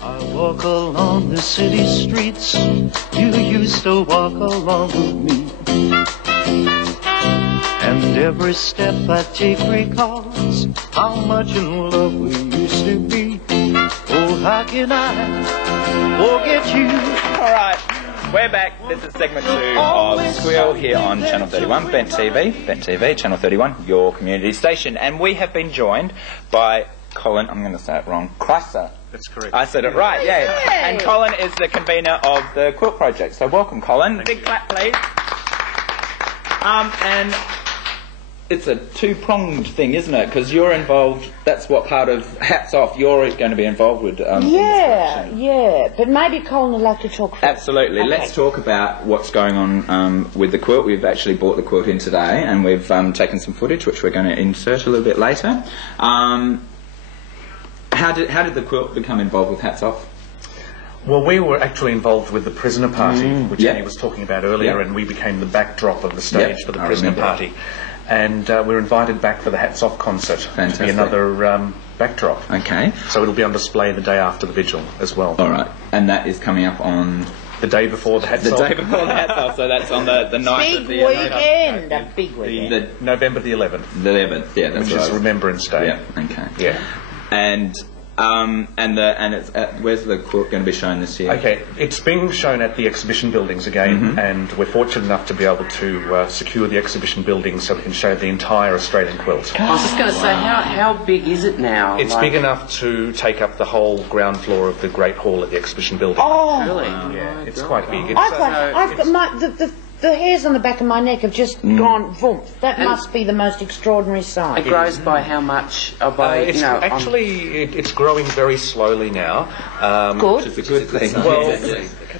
I walk along the city streets, you used to walk along with me. And every step I take recalls how much in love we used to be. Oh, how can I forget you? All right, we're back. This is segment 2 of Squeal here on Channel 31, Bent TV, Channel 31, your community station. And we have been joined by Colin, I'm going to say it wrong, Chrysler. That's correct. I said it right, yeah. And Colin is the convener of the Quilt Project. So welcome, Colin. Big clap, please. And it's a two-pronged thing, isn't it? Because you're involved, that's what part of Hats Off you're going to be involved with. Yeah. But maybe Colin would like to talk first. Absolutely. Okay. Let's talk about what's going on with the quilt. We've actually brought the quilt in today and we've taken some footage which we're going to insert a little bit later. How did the quilt become involved with Hats Off? Well, we were actually involved with the Prisoner Party, which Annie was talking about earlier, and we became the backdrop of the stage for the Prisoner Party. And we're invited back for the Hats Off concert to be another backdrop. Okay. So it'll be on display the day after the vigil as well. All right. And that is coming up on... The day before the Hats Off. The day before the Hats Off, so that's on the night of the... Big weekend. November the 11th. The 11th, yeah, that's right. Which is Remembrance Day. Yeah, okay. Yeah. And it's where's the quilt going to be shown this year? Okay, it's being shown at the exhibition buildings again, and we're fortunate enough to be able to secure the exhibition buildings so we can show the entire Australian quilt. I was just going to say, how big is it now? It's big enough to take up the whole ground floor of the Great Hall at the exhibition building. Oh, really? Yeah, it's quite big. I've got the hairs on the back of my neck have just gone voomp. That must be the most extraordinary sight. It grows by how much? It's growing very slowly now. Good. Which is a good thing. Well,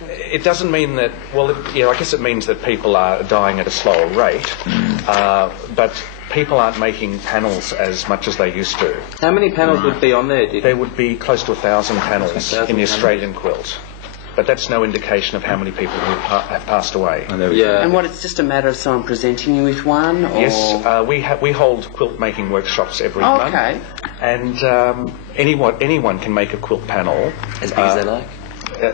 it doesn't mean that... Well, I guess it means that people are dying at a slower rate, but people aren't making panels as much as they used to. How many panels would be on there? There would be close to 1,000 panels in the Australian quilt. But that's no indication of how many people have passed away. And what, it's just a matter of someone presenting you with one? Or? Yes, we hold quilt making workshops every month. Okay. And anyone can make a quilt panel. As big as they like?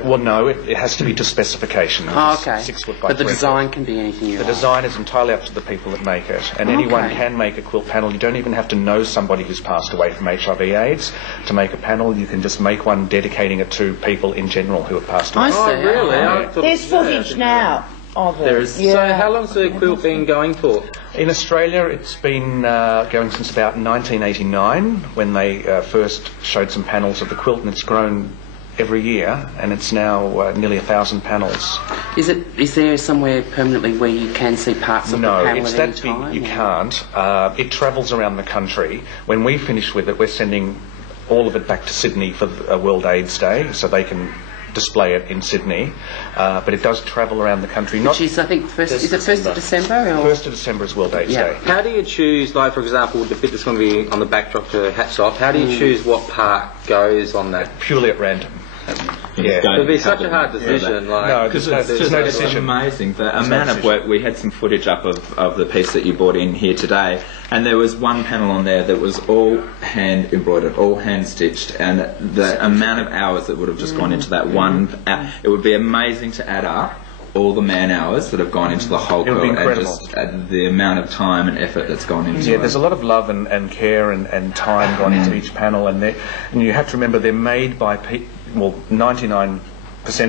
Well, no, it has to be to specification. Okay. 6 foot by but the 3 design foot. can be anything you like? The design is entirely up to the people that make it. And anyone can make a quilt panel. You don't even have to know somebody who's passed away from HIV/AIDS to make a panel. You can just make one dedicating it to people in general who have passed away. I see. Oh, really? There's footage now of it. So how long's the quilt been going for? In Australia, it's been going since about 1989 when they first showed some panels of the quilt, and it's grown every year, and it's now nearly 1,000 panels. Is there somewhere permanently where you can see parts of the panel it's at that any time? big you can't. It travels around the country. When we finish with it, we're sending all of it back to Sydney for World AIDS Day, so they can display it in Sydney. But it does travel around the country. Which is, I think, is it 1st of December? Or? 1st of December is World AIDS Day. How do you choose, like, for example, the bit that's going to be on the backdrop to Hats Off, how do you choose what part goes on that? Purely at random. It would be such a hard decision. No, because there's no decision. Amazing. The amount of work. We had some footage up of the piece that you brought in here today, and there was one panel on there that was all hand embroidered, all hand stitched, and the amount of hours that would have just gone into that one. It would be amazing to add up all the man hours that have gone into the whole quilt, and just the amount of time and effort that's gone into it. Yeah, there's a lot of love and care and time gone into each panel, and you have to remember they're made by people. Well, 99%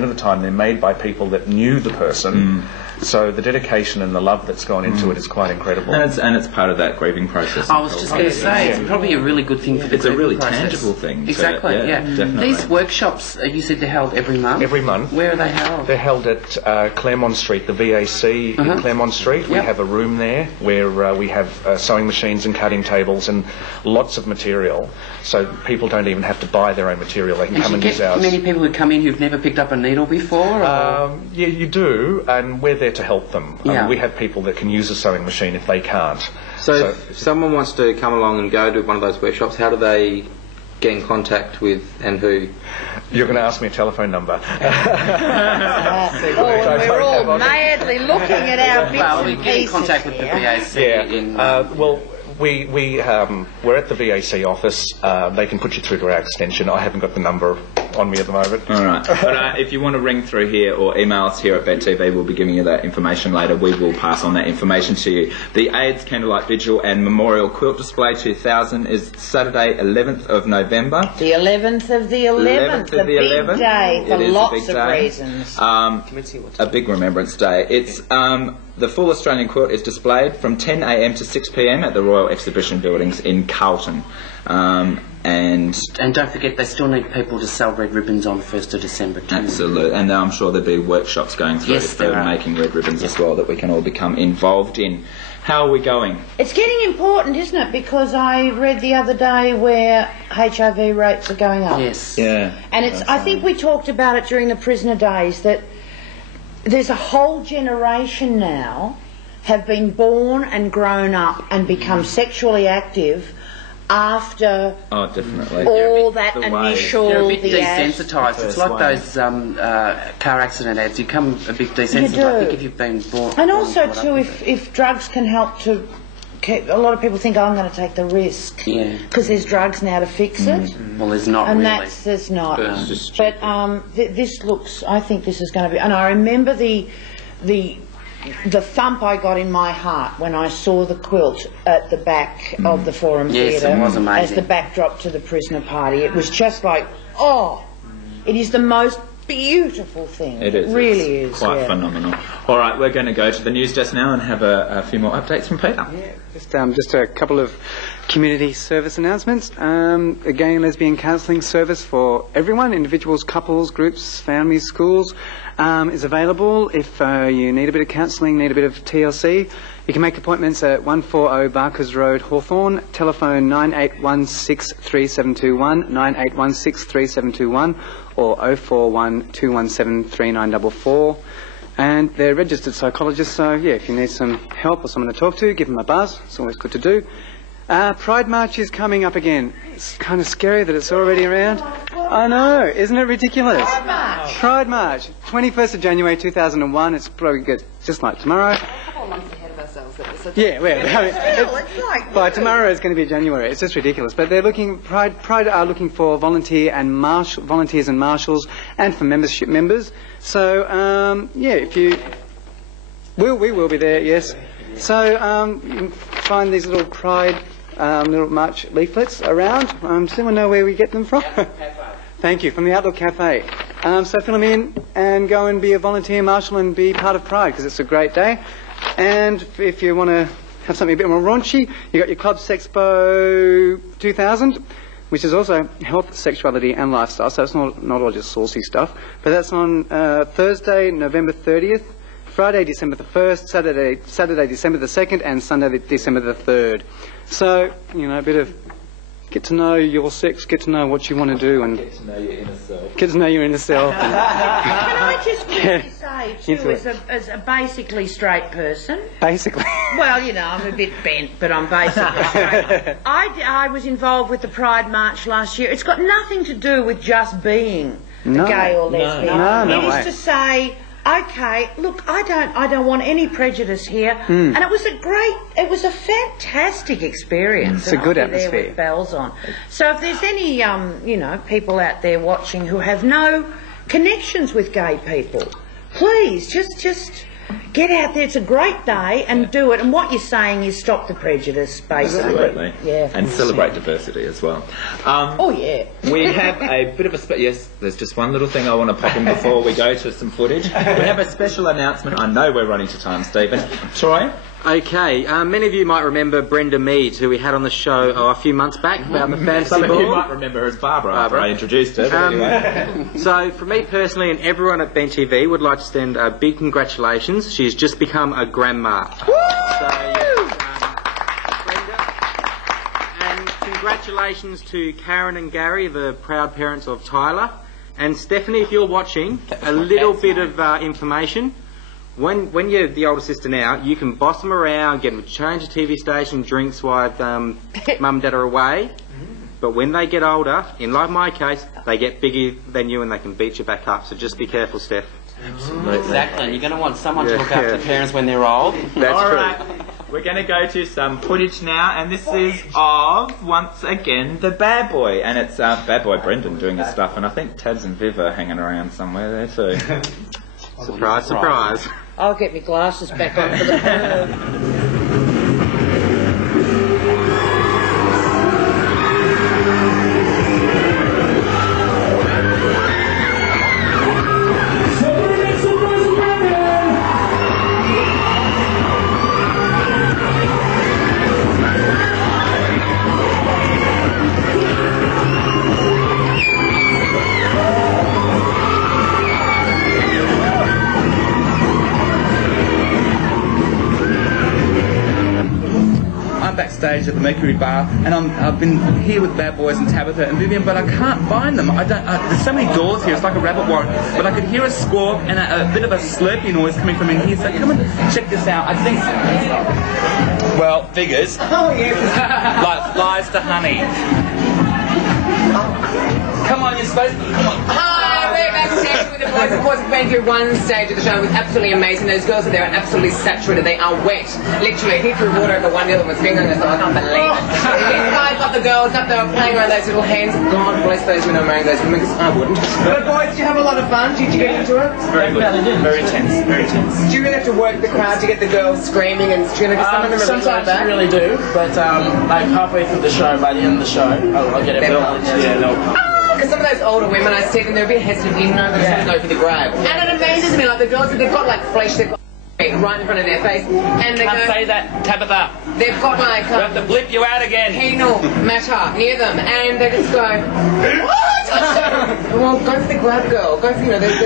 of the time they're made by people that knew the person. So the dedication and the love that's gone into it is quite incredible. And it's part of that grieving process. I was just going to say, it's probably a really good thing for the grieving process. It's a really tangible thing. Exactly, yeah. Definitely. These workshops, you said they're held every month? Every month. Where are they held? They're held at Claremont Street, the VAC in Claremont Street. We have a room there where we have sewing machines and cutting tables and lots of material. So people don't even have to buy their own material. They can come and use ours. Many people who come in who've never picked up a needle before? Yeah, you do, and we're there to help them. We have people that can use a sewing machine if they can't. So if someone wants to come along and go to one of those workshops, how do they get in contact with and who? You're going to ask me a telephone number. We're all madly looking at our bits Well, we and get in pieces contact with the VAC. We're at the VAC office. They can put you through to our extension. I haven't got the number on me at the moment. All right. But if you want to ring through here or email us here at BET TV, we'll be giving you that information later. We will pass on that information to you. The AIDS Candlelight Vigil and Memorial Quilt Display 2000 is Saturday, 11th of November. The 11th of the 11th, the big 11th. day for It is lots a big of day. reasons. A big Remembrance Day. It's the full Australian quilt is displayed from 10 a.m. to 6 p.m. at the Royal Exhibition Buildings in Carlton. And don't forget, they still need people to sell red ribbons on 1st of December too. absolutely, and I'm sure there'll be workshops going through Yes, there for are. making red ribbons as well that we can all become involved in. How are we going? It's getting important, isn't it? Because I read the other day where HIV rates are going up. Yes. Yeah. And I think we talked about it during the prisoner days, that there's a whole generation now have been born and grown up and become sexually active after Oh, definitely. all that The initial... You're a bit the ads. desensitised. It's like those car accident ads. You come a bit desensitised. do. I think if you've been born... And also, brought too, up with if drugs can help to... A lot of people think, oh, I'm going to take the risk. Yeah. Because there's drugs now to fix it. it. Well, there's not And really. there's not. It's just But this looks... I think this is going to be... And I remember the thump I got in my heart when I saw the quilt at the back of the Forum Yes, Theatre it was amazing. as the backdrop to the prisoner party. It was just like, oh, it is the most beautiful thing. It is. Really It's is. quite yeah. phenomenal. All right, we're going to go to the news desk now and have a few more updates from Peter. Just a couple of community service announcements. A gay and lesbian counselling service for everyone, individuals, couples, groups, families, schools, is available. If you need a bit of counselling, need a bit of TLC, you can make appointments at 140 Barkers Road, Hawthorn. Telephone 9816 3721, 9816 3721, or 041 217 3944. And they're registered psychologists, so yeah, if you need some help or someone to talk to, give them a buzz. It's always good to do. Pride March is coming up again. It's kind of scary that it's already around. I know, isn't it ridiculous? Pride March. Pride March, 21st of January 2001. It's probably good, just like tomorrow. Yeah, well, It's like... by tomorrow it's going to be January. It's just ridiculous. But they're looking. Pride are looking for volunteers and marshals, and for membership members. So yeah, if you we will be there. Yes. So you can find these little Pride little march leaflets around. Does anyone know where we get them from? Thank you, from the Outlook Cafe. So fill them in and go and be a volunteer marshal and be part of Pride, because it's a great day. And if you want to have something a bit more raunchy, you got your Club Sexpo 2000, which is also health, sexuality and lifestyle, so it's not all just saucy stuff. But that's on Thursday, November 30th, Friday, December the 1st, Saturday, December the 2nd, and Sunday, December the 3rd. So, you know, a bit of get to know your sex, get to know what you want to do, and Get to know your inner self. get to know your inner self. Can I just quickly say, too, as a basically straight person... Basically. Well, you know, I'm a bit bent, but I'm basically straight. I was involved with the Pride March last year. It's got nothing to do with just being gay or lesbian. No It way. is to say, okay, look, I don't want any prejudice here. And it was a fantastic experience. It's a good And I'll be there atmosphere. with bells on. So if there's any, people out there watching who have no connections with gay people, please just get out there. It's a great day and do it. And what you're saying is stop the prejudice, basically. Absolutely. Yeah. And celebrate diversity as well. Oh, yeah. We have a bit of a... yes, there's just one little thing I want to pop in before we go to some footage. We have a special announcement. I know we're running to time, Stephen. Troy? Okay, many of you might remember Brenda Mead, who we had on the show a few months back about the fantasy Some of you ball. might remember her as Barbara after I introduced her. But anyway. So, for me personally and everyone at Ben TV, would like to send a big congratulations. She's just become a grandma. So, Brenda, and congratulations to Karen and Gary, the proud parents of Tyler. And Stephanie, if you're watching, a little bit of information. When you're the older sister now, you can boss them around, get them to change the TV station, drinks while mum and dad are away. But when they get older, in like my case, they get bigger than you and they can beat you back up. So just be careful, Steph. Exactly. You're going to want someone to look after the parents when they're old. That's All true. right. we're going to go to some footage now, and this is of, once again, the bad boy. And it's bad boy Brendan doing his stuff, and I think Tabs and Viv are hanging around somewhere there too. Surprise, surprise. I'll get my glasses back on for the curve. Backstage at the Mercury Bar, and I've been here with Bad Boys and Tabitha and Vivian, but I can't find them. There's so many doors here, it's like a rabbit warren, but I could hear a squawk and a bit of a slurpy noise coming from in here, so come and check this out. I think, well, figures, like flies to honey. Come on, you're supposed to, come on. Hi, we're backstage with the boys. The boys have been through one stage of the show. It was absolutely amazing. Those girls are there are absolutely saturated. They are wet. Literally, he threw water over one, the other was fingering us. I can't believe it. These guys got the girls up there playing around those little hands. God bless those men who are marrying those women, because I wouldn't. But boys, did you have a lot of fun? Did you get into it? Very good. Very tense. Very tense. Do you really have to work the crowd to get the girls screaming and screaming? Some of them are sometimes really you really do, but like halfway through the show, by the end of the show, I'll get it. Because some of those older women, I see them, they're a bit hesitant, you know, they're going for the grab. And it amazes me, like the girls, they've got like flesh, they've got right in front of their face, and they Can't say that, Tabitha. They've got like we have to blip you out again. penal matter near them, and they just go, what? Well, go for the grab, girl. Go for, you know, there's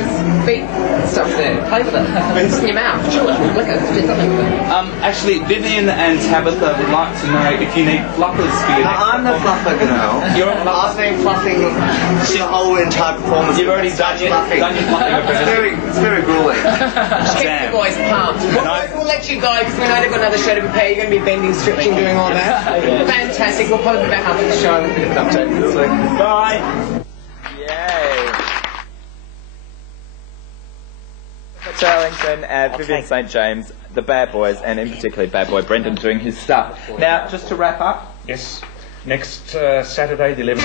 feet stuff there. Play with it. It's in your mouth. Chew it. Lick it. Do something with it. Actually, Vivian and Tabitha would like to know if you need fluffers for your next I'm the fluffer girl. You're a I've been fluffing the whole entire performance. You've already done your fluffing. It's very grueling. Keep the boys pumped. We'll let you go because we know they've got another show to prepare. You're going to be bending, stretching, doing all that. Fantastic. We'll probably be back after the show with a bit of an update. Bye. Yay. Charlington, Vivian St James, the Bad Boys, and in particular Bad Boy Brendan doing his stuff. Now, just to wrap up. Yes. Next Saturday, the 11th.